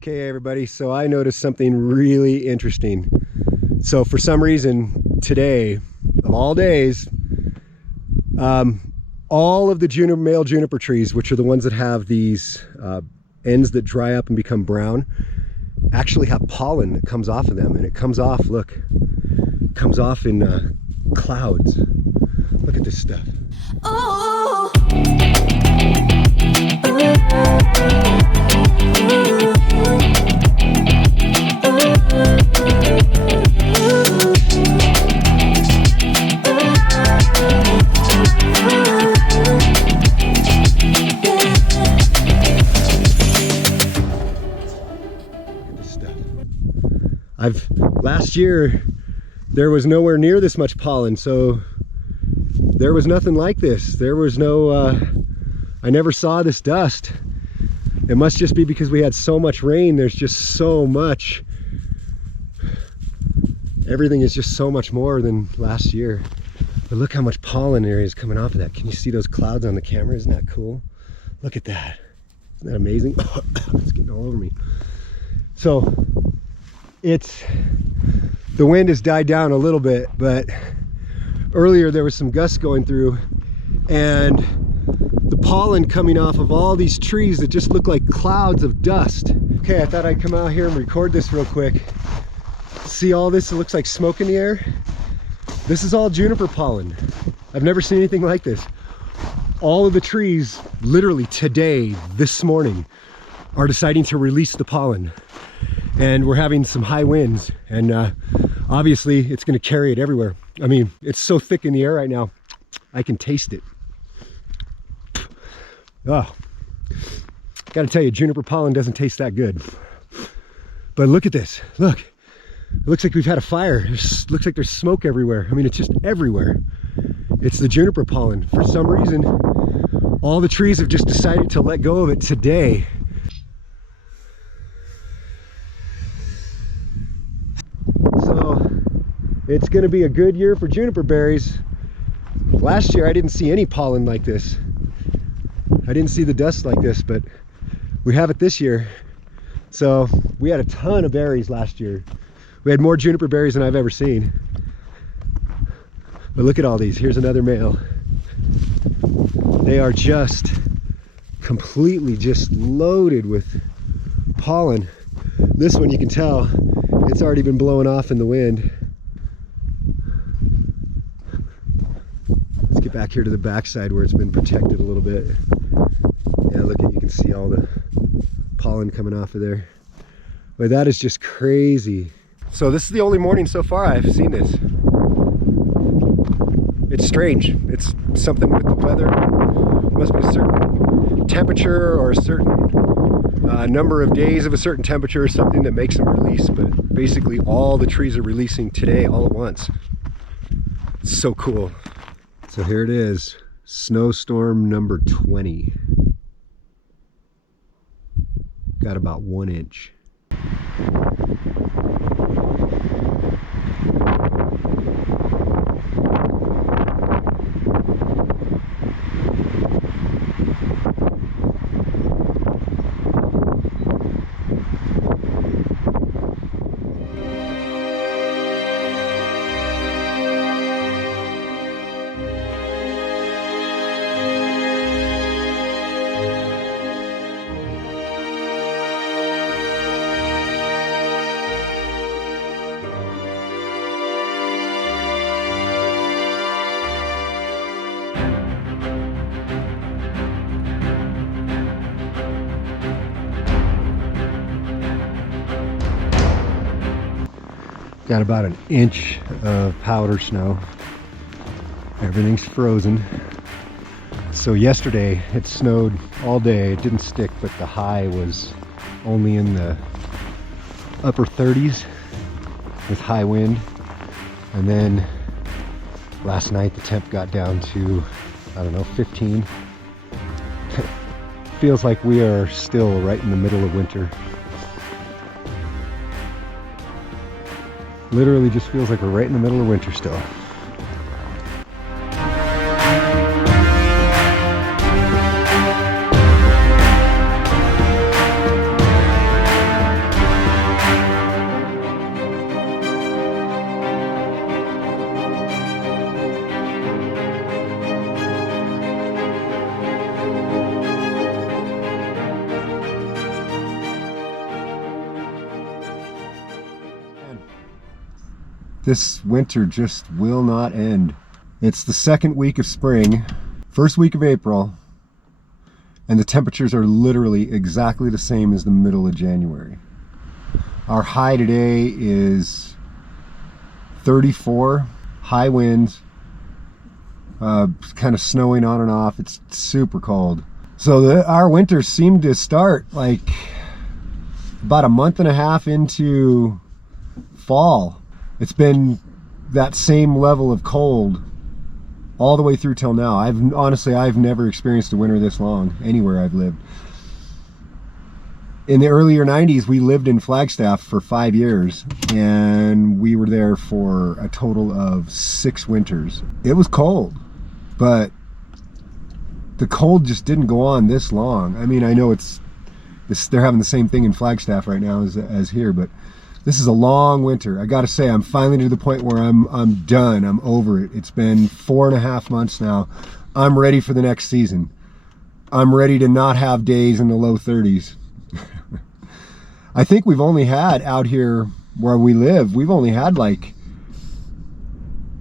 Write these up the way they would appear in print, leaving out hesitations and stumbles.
Okay, everybody, so I noticed something really interesting. So for some reason today, of all days, all of the male juniper trees, which are the ones that have these ends that dry up and become brown, actually have pollen that comes off of them. And it comes off, look, comes off in clouds. Look at this stuff. Oh. Last year there was nowhere near this much pollen, so there was nothing like this. There was no I never saw this dust. It must just be because we had so much rain. There's just so much. Everything is just so much more than last year. But look how much pollen there is coming off of that. Can you see those clouds on the camera? Isn't that cool? Look at that. Isn't that amazing? It's getting all over me. So the wind has died down a little bit, but earlier there was some gusts going through, and the pollen coming off of all these trees that just look like clouds of dust. Okay, I thought I'd come out here and record this real quick. See all this? It looks like smoke in the air. This is all juniper pollen. I've never seen anything like this. All of the trees, literally today, this morning, are deciding to release the pollen. And we're having some high winds, and obviously it's going to carry it everywhere. I mean, it's so thick in the air right now, I can taste it. Oh, gotta tell you, juniper pollen doesn't taste that good. But look at this. Look, it looks like we've had a fire. It looks like there's smoke everywhere. I mean, it's just everywhere. It's the juniper pollen. For some reason, all the trees have just decided to let go of it today. So it's going to be a good year for juniper berries. Last year I didn't see any pollen like this. I didn't see the dust like this, but we have it this year. So we had a ton of berries last year. We had more juniper berries than I've ever seen. But look at all these. Here's another male. They are just completely just loaded with pollen. This one, you can tell it's already been blowing off in the wind. Let's get back here to the backside where it's been protected a little bit. Yeah, look at, you can see all the pollen coming off of there. But that is just crazy. So this is the only morning so far I've seen this. It's strange. It's something with the weather. Must be a certain temperature or a certain number of days of a certain temperature or something that makes them release. But basically all the trees are releasing today all at once. It's so cool. So here it is, snowstorm number 20. Got about 1 inch. Got about 1 inch of powder snow. Everything's frozen. So yesterday it snowed all day. It didn't stick, but the high was only in the upper 30s with high wind. And then last night the temp got down to, I don't know, 15. Feels like we are still right in the middle of winter. Literally just feels like we're right in the middle of winter still. This winter just will not end. It's the second week of spring, first week of April, and the temperatures are literally exactly the same as the middle of January. Our high today is 34, high winds, kind of snowing on and off. It's super cold. So our winters seem to start like about a month and a half into fall. It's been that same level of cold all the way through till now. I've never experienced a winter this long anywhere I've lived. In the earlier 90s, we lived in Flagstaff for 5 years, and we were there for a total of 6 winters. It was cold, but the cold just didn't go on this long. I mean, I know they're having the same thing in Flagstaff right now as here, but this is a long winter. I gotta say, I'm finally to the point where I'm done. I'm over it. It's been 4.5 months now. I'm ready for the next season. I'm ready to not have days in the low 30s. I think we've only had out here where we live, we've only had like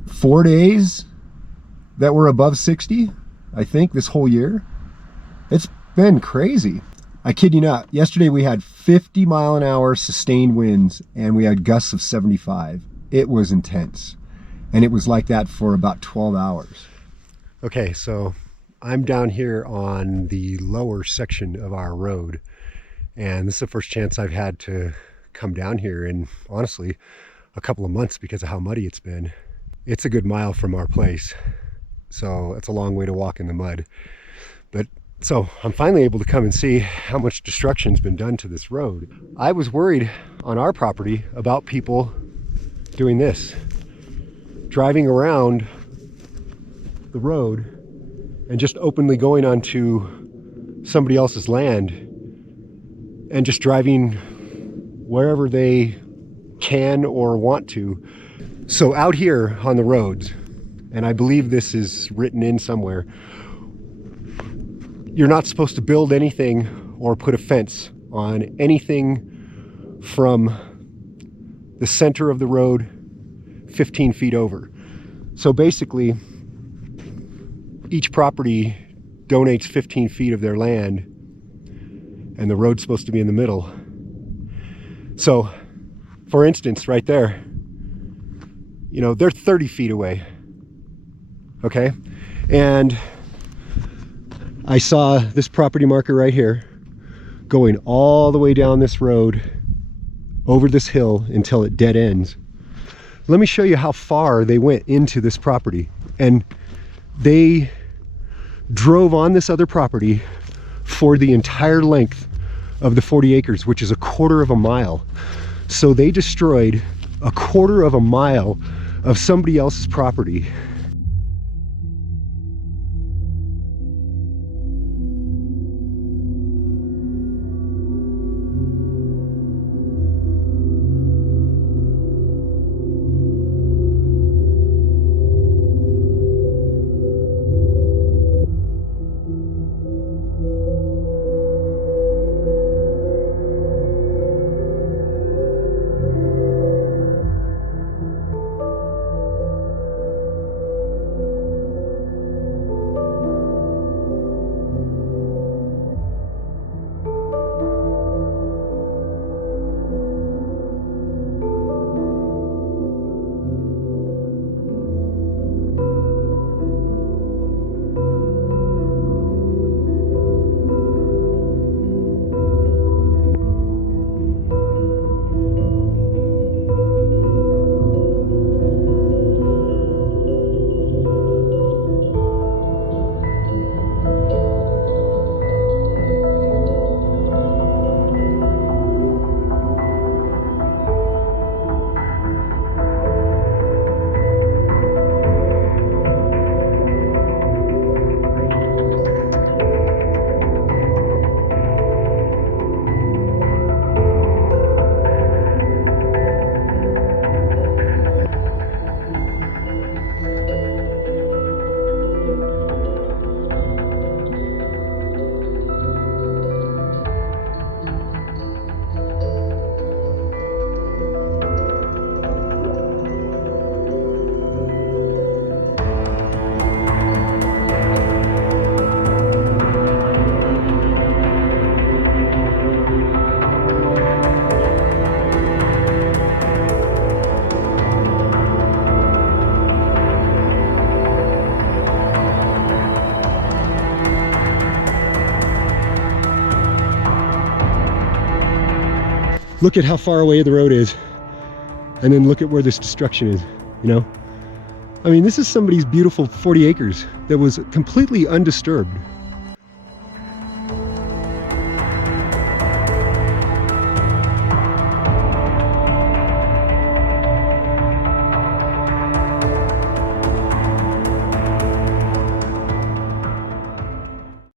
4 days that were above 60, I think, this whole year. It's been crazy. I kid you not. Yesterday we had 50-mile-an-hour sustained winds, and we had gusts of 75. It was intense, and it was like that for about 12 hours. Okay, so I'm down here on the lower section of our road, and this is the first chance I've had to come down here in, honestly, a couple of months because of how muddy it's been. It's a good mile from our place, so it's a long way to walk in the mud. So I'm finally able to come and see how much destruction's been done to this road. I was worried on our property about people doing this, driving around the road and just openly going onto somebody else's land and just driving wherever they can or want to. So out here on the roads, and I believe this is written in somewhere, you're not supposed to build anything or put a fence on anything from the center of the road 15 feet over. So basically, each property donates 15 feet of their land, and the road's supposed to be in the middle. So, for instance, right there, you know, they're 30 feet away, okay? And I saw this property marker right here going all the way down this road over this hill until it dead ends. Let me show you how far they went into this property. And they drove on this other property for the entire length of the 40 acres, which is 1/4 of a mile. So they destroyed 1/4 of a mile of somebody else's property. look at how far away the road is, and then look at where this destruction is, you know? I mean, this is somebody's beautiful 40 acres that was completely undisturbed.